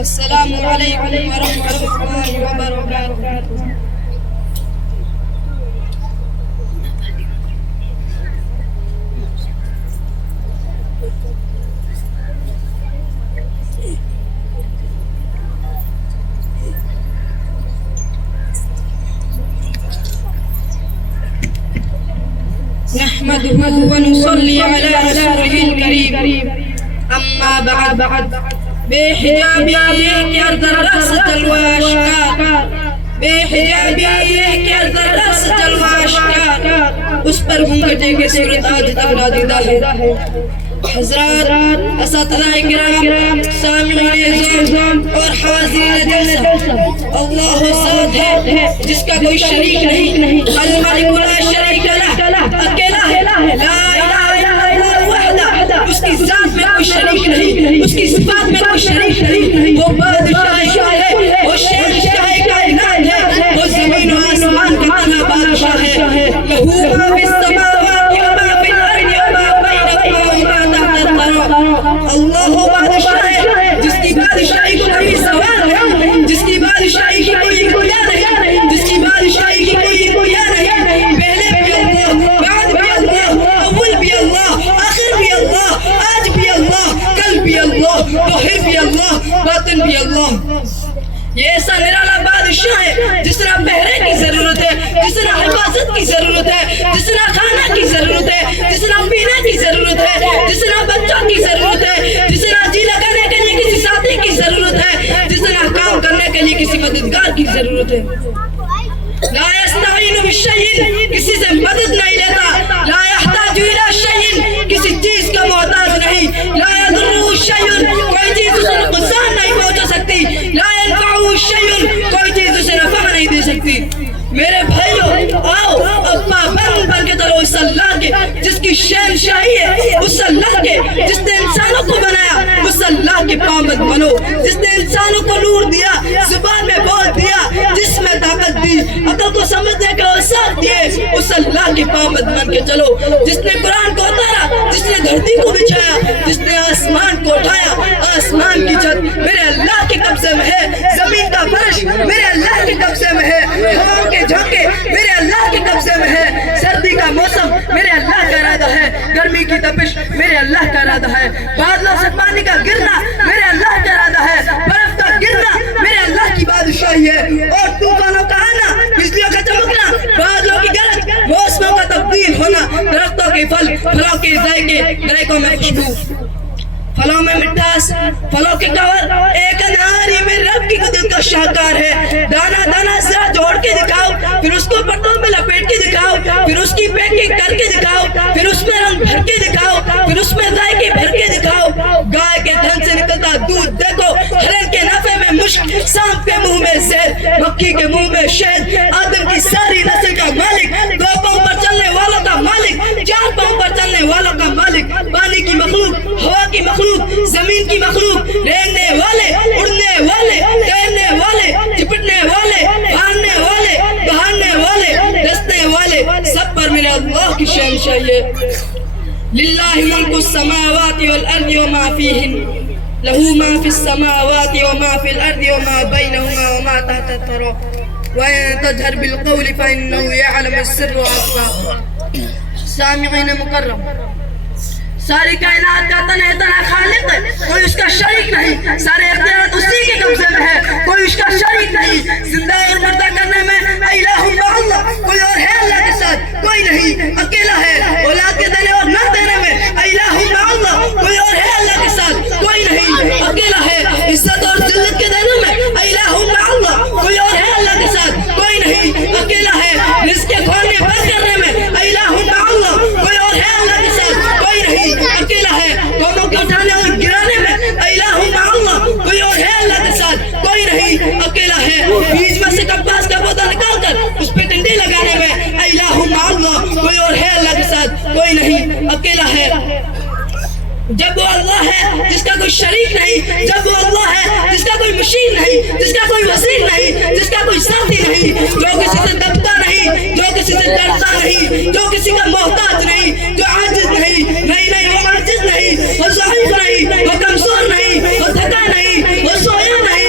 السلام علیکم ورحمۃ اللہ وبرکاتہ۔ نحمده ونصلي على رسوله الكريم اما بعد بحجابی کے اندر رقص جلوہ اشکار، بحجابی کے اندر رقص جلوہ اشکار، اس پر گھونگھٹے کی صورت آج تک نادیدہ ہے۔ حضرات، اساتذہ کرام، سامعین اعظام اور حاضرین جلسہ، اللہ ساتھ ہے جس کا کوئی شریک نہیں، الملک لا شریک لہ، اکیلا ہے، لا الہ الا اللہ وحدہ، اس کی ذات میں کوئی شریک نہیں، اس کی صفات میں کوئی شریک نہیں، وہ بادشاہ ہے، وہ شہنشاہ کائنات ہے، وہ زمین و آسمان کا تنہا بادشاہ ہے، لہو ما فی السماوات وما فی الارض وما بینہما وما تحت الثری۔ اللہ بادشاہ ہے جس کی بادشاہی کو کوئی سوال ہے، جس کی بادشاہی کی کوئی انتہا نہیں، جس کی بادشاہی کی کوئی انتہا نہیں، پہلے بھی اللہ، بعد بھی اللہ، اول بھی اللہ، آخر بھی اللہ، آج بھی اللہ، کل بھی اللہ، ظاہر بھی اللہ، باطن بھی اللہ۔ یہ ایسا نرالا بادشاہ ہے جس طرح پہرے کی ضرورت ہے، جس طرح حفاظت کی ضرورت ہے، جس طرح کھانا کی ضرورت ہے، جس طرح پینے کی ضرورت ہے، جس طرح بچوں کی ضرورت ہے، جس طرح جی لگانے کے لیے کسی ساتھی کی ضرورت ہے، جس طرح کام کرنے کے لیے کسی مددگار کی ضرورت ہے۔ لا یستعین بالشیء، کسی سے مدد نہیں لیتا، لا یحتاج الی شیء، کسی چیز کا محتاج نہیں، لا یضرہ شیء، کوئی چیز اسے نقصان نہیں پہنچا سکتی، لا ینفعہ شیء، کوئی چیز اسے نفع نہیں دے سکتی۔ میرے بھائیو، آؤ اب پابند بن کے چلو اس اللہ کے جس کی شہنشاہی ہے، اس اللہ کے جس نے انسانوں کو بنایا، اس اللہ کے پابند بنو، جس نے انسانوں کو نور دیا، زبان میں بول دیا، جس میں طاقت دی، عقل کو سمجھنے کا اوساط دیے، اس اللہ کے پابند بن کے چلو، جس نے قرآن کو اتارا، جس نے دھرتی کو بچھایا، جس نے آسمان کو اٹھایا، آسمان کی چھت میرے اللہ کے قبضے میں ہے، زمین کا فرش میرے اللہ کے قبضے میں ہے، ہواؤں کے جھونکے میرے اللہ کے قبضے میں ہے، سردی کا موسم میرے اللہ کا ارادہ ہے، گرمی کی تپش میرے اللہ کا ارادہ ہے، بادلوں سے پانی کا گرنا میرے اللہ کا ارادہ ہے، برف کا گرنا میرے اللہ کی بادشاہی ہے، اور طوفانوں کا آنا، بجلیوں کا چمکنا، بادلوں کی گرج، موسموں کا تبدیل ہونا، درختوں کے پھل، پھلوں کے ذائقے، ذائقوں میں خوشبو، پھلوں میں مٹھاس، پھلوں کے کور، ایک انار یہ میرے رب کی قدرت کا شاہکار ہے۔ دانا دانا ذرا جوڑ کے دکھاؤ، پھر اس کو پرتوں میں لپیٹ کے دکھاؤ، پھر اس کی پیکنگ کر کے دکھاؤ، پھر اس میں رنگ بھر کے دکھاؤ، پھر اس میں ذائقے بھر کے دکھاؤ۔ گائے کے تھن سے نکلتا دودھ دیکھو، ہرن کے نفے میں مشک، سانپ کے منہ میں زہر، مکھی کے منہ میں شہد، آدم کی ساری نسل کا مالک، دو پاؤں پر چلنے والوں کا مالک، چار پاؤں پر چلنے والوں کا مالک، پانی کی مخلوق، ہوا کی مخلوق، زمین کی مخلوق، رہنے والے، اڑنے والے، تیرنے والے، چپٹنے والے، پھاڑنے والے، بہانے والے، دسنے والے، سب پر میرے اللہ کی شہنشاہی ہے۔ للہ ملک السماوات والارض وما فیہن، لہو ما فی السماوات وما فی الارض وما بینہما وما تحت الثری، وَإِن تَجْهَرْ بِالْقَوْلِ فَإِنَّهُ يَعْلَمُ السِّرَّ وَأَخْفَى۔ سامعین مکرم، ساری کائنات کا تنہ تنہ خالق ہے، کوئی اس کا شریک نہیں، سارے اختیارات اسی کے قبضے میں ہے، کوئی اس کا شریک نہیں، زندہ اور مردہ کرنے میں الہ الا اللہ، کوئی اور ہے اللہ کے ساتھ کوئی نہیں، اکیلا ہے، اولاد کے دینے اور نہ دینے میں الہ الا اللہ، کوئی اور ہے اللہ کے ساتھ کوئی نہیں، اکیلا ہے، عزت اور ذلت کے دینے میں الہ الا اللہ، کوئی اور ہے اللہ کے ساتھ کوئی نہیں، اکیلا ہے، رزق کے کھولنے بند کرنے میں الہ الا اللہ، کوئی اور ہے اللہ کے ساتھ کوئی نہیں، اکیلا ہے، قوموں کے اٹھانے اور گرانے میں الہ الا اللہ، کوئی اور ہے اللہ کے ساتھ کوئی نہیں، اکیلا ہے، بیج میں سے کپاس کا پودا نکال کر اس پہ ٹنڈی لگانے میں الہ الا اللہ، کوئی اور ہے اللہ کے ساتھ کوئی نہیں، اکیلا ہے۔ جب وہ اللہ ہے جس کا کوئی شریک نہیں، جب وہ اللہ ہے جس کا کوئی مشیر نہیں، جس کا کوئی وزیر نہیں، جس کا کوئی ساتھی نہیں، جو کسی سے دبتا نہیں، جو کسی سے ڈرتا نہیں، جو کسی کا محتاج نہیں، جو عاجز نہیں، نہیں وہ عاجز نہیں، وہ ضعیف نہیں، وہ کمزور نہیں، وہ تھکا نہیں، وہ سویا نہیں،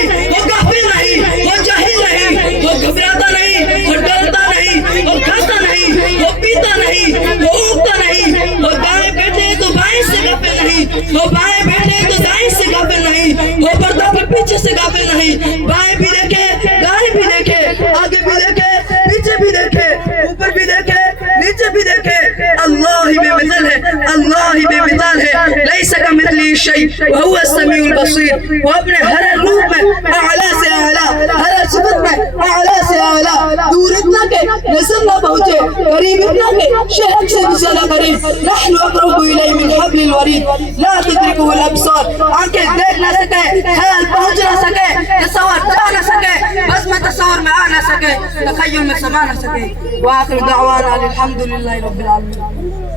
کہیں بائیں بھی دیکھے دائیں بھی دیکھے آگے بھی دیکھے پیچھے بھی دیکھے اوپر بھی دیکھے نیچے بھی دیکھے اللہ ہی بے مثل ہے اللہ ہی بے مثال ہے لیس کمثلہ شیء وہو السمیع البصیر وہ اپنے ہر روپ میں اعلیٰ سے اعلیٰ ہر صفت میں اعلیٰ سے اعلیٰ دور اتنا کہ نظر نہ پہنچے قریب اتنا کہ شہد سے بھی زیادہ قریب نحن اقرب الیہ من حبل الورید لا تدرکہ الابصار آنکھیں دیکھ نہ سکے خیال پہنچ نہ سکے تصور جا نہ سکے بس میں تصور میں آ نہ سکے تخیل میں سما نہ سکے وآخر دعوانا الحمدللہ رب العالمین